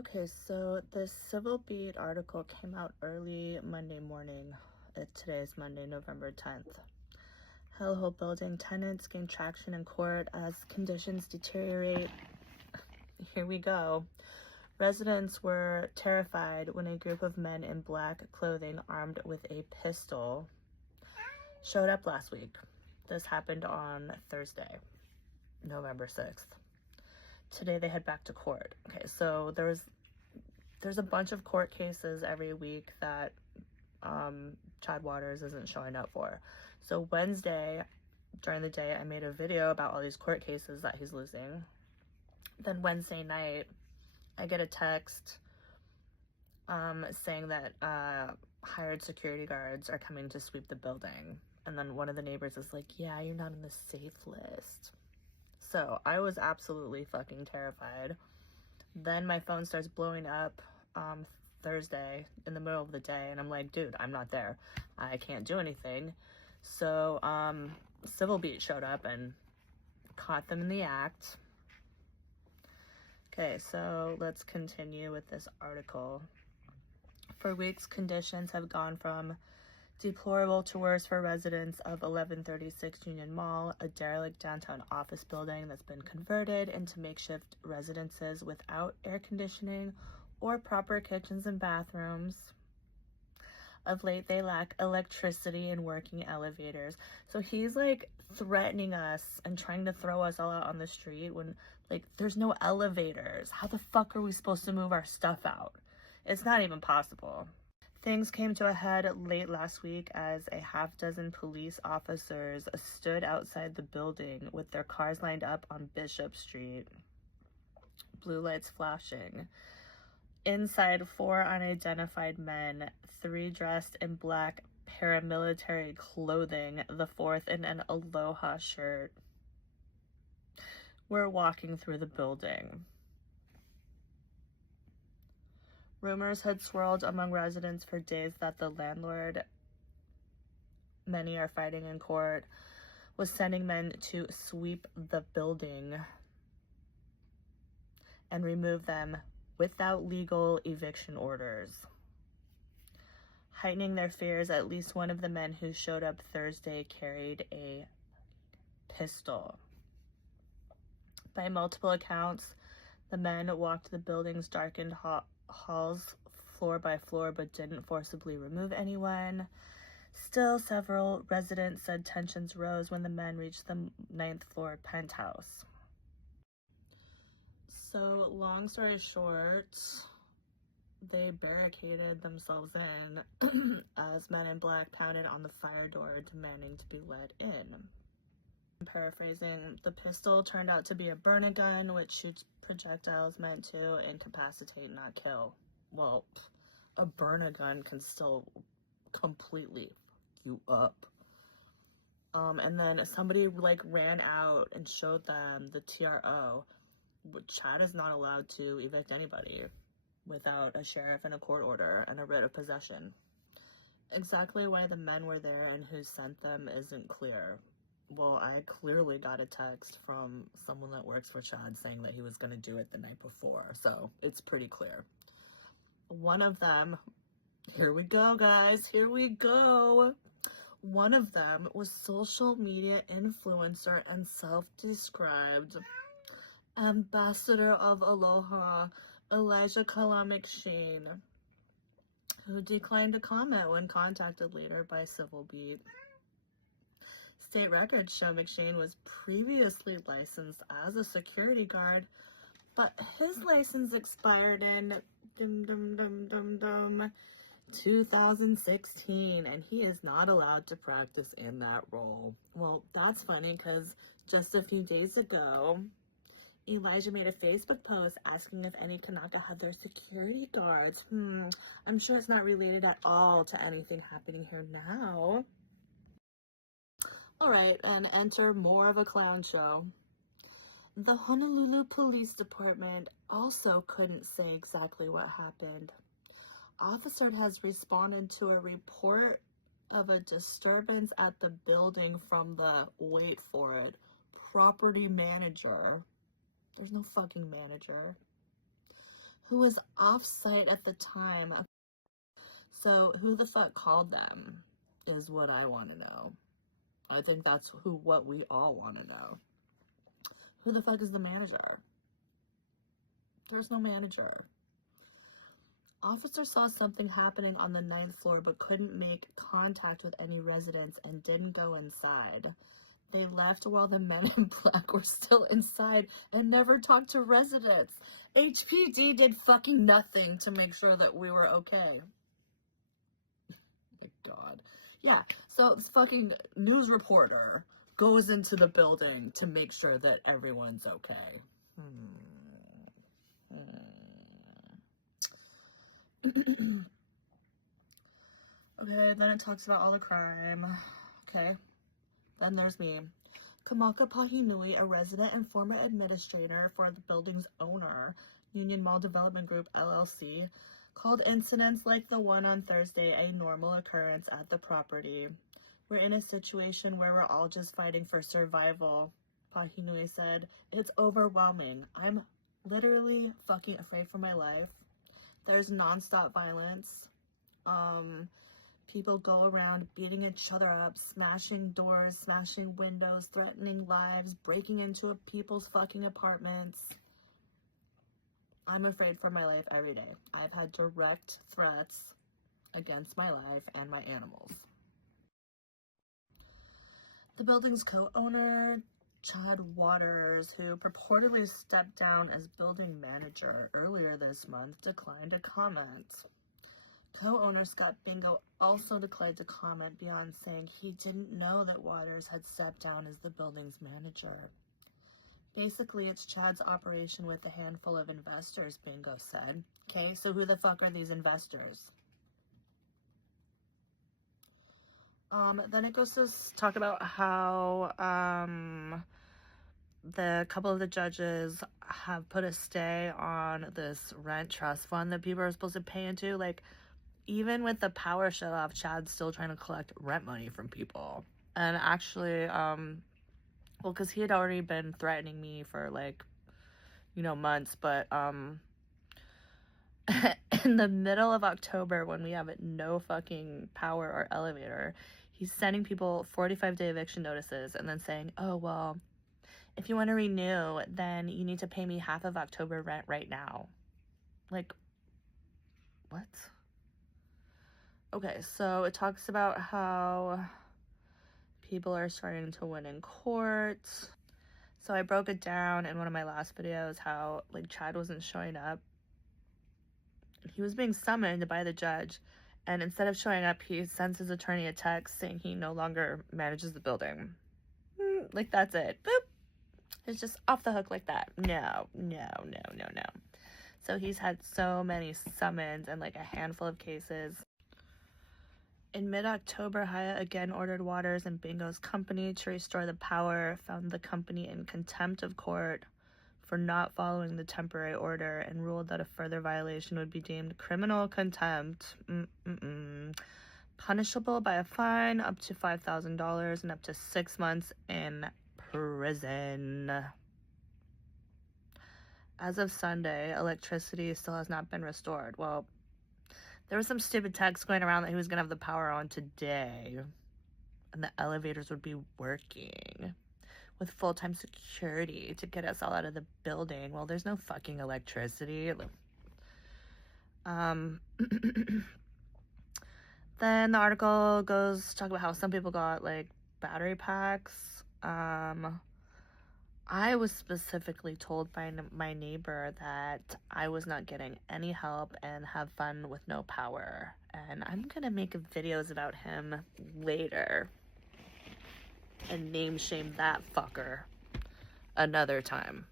Okay, so this Civil Beat article came out early Monday morning. Today is Monday, November 10th. Hellhole building tenants gain traction in court as conditions deteriorate. Here we go. Residents were terrified when a group of men in black clothing armed with a pistol showed up last week. This happened on Thursday, November 6th. Today they head back to court. Okay, so there's a bunch of court cases every week that Chad Waters isn't showing up for. So Wednesday, during the day, I made a video about all these court cases that he's losing. Then Wednesday night, I get a text saying that hired security guards are coming to sweep the building. And then one of the neighbors is like, yeah, you're not on the safe list. So I was absolutely fucking terrified. Then my phone starts blowing up Thursday in the middle of the day, and I'm like, dude, I'm not there. I can't do anything. So Civil Beat showed up and caught them in the act. Okay, so let's continue with this article. For weeks, conditions have gone from deplorable to worse for residents of 1136 Union Mall, a derelict downtown office building that's been converted into makeshift residences without air conditioning or proper kitchens and bathrooms. Of late, they lack electricity and working elevators. So he's like threatening us and trying to throw us all out on the street when like there's no elevators. How the fuck are we supposed to move our stuff out? It's not even possible. Things came to a head late last week as a half-dozen police officers stood outside the building with their cars lined up on Bishop Street, blue lights flashing. Inside, 4 unidentified men, 3 dressed in black paramilitary clothing, the 4th in an Aloha shirt, were walking through the building. Rumors had swirled among residents for days that the landlord, many are fighting in court, was sending men to sweep the building and remove them without legal eviction orders. Heightening their fears, at least one of the men who showed up Thursday carried a pistol. By multiple accounts, the men walked the building's darkened halls floor by floor but didn't forcibly remove anyone. Still, several residents said tensions rose when the men reached the 9th floor penthouse. So, long story short, they barricaded themselves in as men in black pounded on the fire door demanding to be let in. I'm paraphrasing, the pistol turned out to be a burn-a-gun, which shoots projectiles meant to incapacitate, not kill. Well, a burn-a-gun can still completely fuck you up. And then somebody like ran out and showed them the TRO. Chad is not allowed to evict anybody without a sheriff and a court order and a writ of possession. Exactly why the men were there and who sent them isn't clear. Well, I clearly got a text from someone that works for Chad saying that he was going to do it the night before, so it's pretty clear. One of them, here we go, guys, here we go. One of them was social media influencer and self-described ambassador of Aloha, Elijah McShane, who declined to comment when contacted later by Civil Beat. State records show McShane was previously licensed as a security guard, but his license expired in 2016, and he is not allowed to practice in that role. Well, that's funny because just a few days ago, Elijah made a Facebook post asking if any Kanaka had their security guards. I'm sure it's not related at all to anything happening here now. Alright, and enter more of a clown show. The Honolulu Police Department also couldn't say exactly what happened. Officer has responded to a report of a disturbance at the building from the, wait for it, property manager. There's no fucking manager. who was off-site at the time. So who the fuck called them is what I want to know. I think that's what we all want to know. Who the fuck is the manager? There's no manager. Officers saw something happening on the 9th floor but couldn't make contact with any residents and didn't go inside. They left while the men in black were still inside and never talked to residents. HPD did fucking nothing to make sure that we were okay. My God. Yeah, so this fucking news reporter goes into the building to make sure that everyone's okay. Okay, then it talks about all the crime. Okay, then there's me. Kamaka Pahinui, a resident and former administrator for the building's owner, Union Mall Development Group, LLC, called incidents like the one on Thursday a normal occurrence at the property. We're in a situation where we're all just fighting for survival, Pahinui said. It's overwhelming. I'm literally fucking afraid for my life. There's nonstop violence. People go around beating each other up, smashing doors, smashing windows, threatening lives, breaking into people's fucking apartments. I'm afraid for my life every day. I've had direct threats against my life and my animals. The building's co-owner, Chad Waters, who purportedly stepped down as building manager earlier this month, declined to comment. Co-owner Scott Bingo also declined to comment beyond saying he didn't know that Waters had stepped down as the building's manager. Basically, it's Chad's operation with a handful of investors, Bingo said. Okay, so who the fuck are these investors? Then it goes to talk about how the couple of the judges have put a stay on this rent trust fund that people are supposed to pay into. Like, even with the power shut off, Chad's still trying to collect rent money from people. And actually, well, because he had already been threatening me for, like, you know, months, but in the middle of October, when we have no fucking power or elevator, he's sending people 45-day eviction notices and then saying, oh, well, if you want to renew, then you need to pay me half of October rent right now. Like, what? Okay, so it talks about how people are starting to win in court. So I broke it down in one of my last videos how, like, Chad wasn't showing up. He was being summoned by the judge, and instead of showing up, he sends his attorney a text saying he no longer manages the building. Like, that's it. Boop. It's just off the hook like that. No. So he's had so many summons and, like, a handful of cases. In mid-October, Hyatt again ordered Waters and Bingo's company to restore the power, found the company in contempt of court for not following the temporary order, and ruled that a further violation would be deemed criminal contempt, punishable by a fine up to $5,000 and up to 6 months in prison. As of Sunday, electricity still has not been restored. Well, there was some stupid text going around that he was going to have the power on today, and the elevators would be working with full-time security to get us all out of the building. Well, there's no fucking electricity. Then the article goes to talk about how some people got, like, battery packs. I was specifically told by my neighbor that I was not getting any help and have fun with no power. And I'm going to make videos about him later and name shame that fucker another time.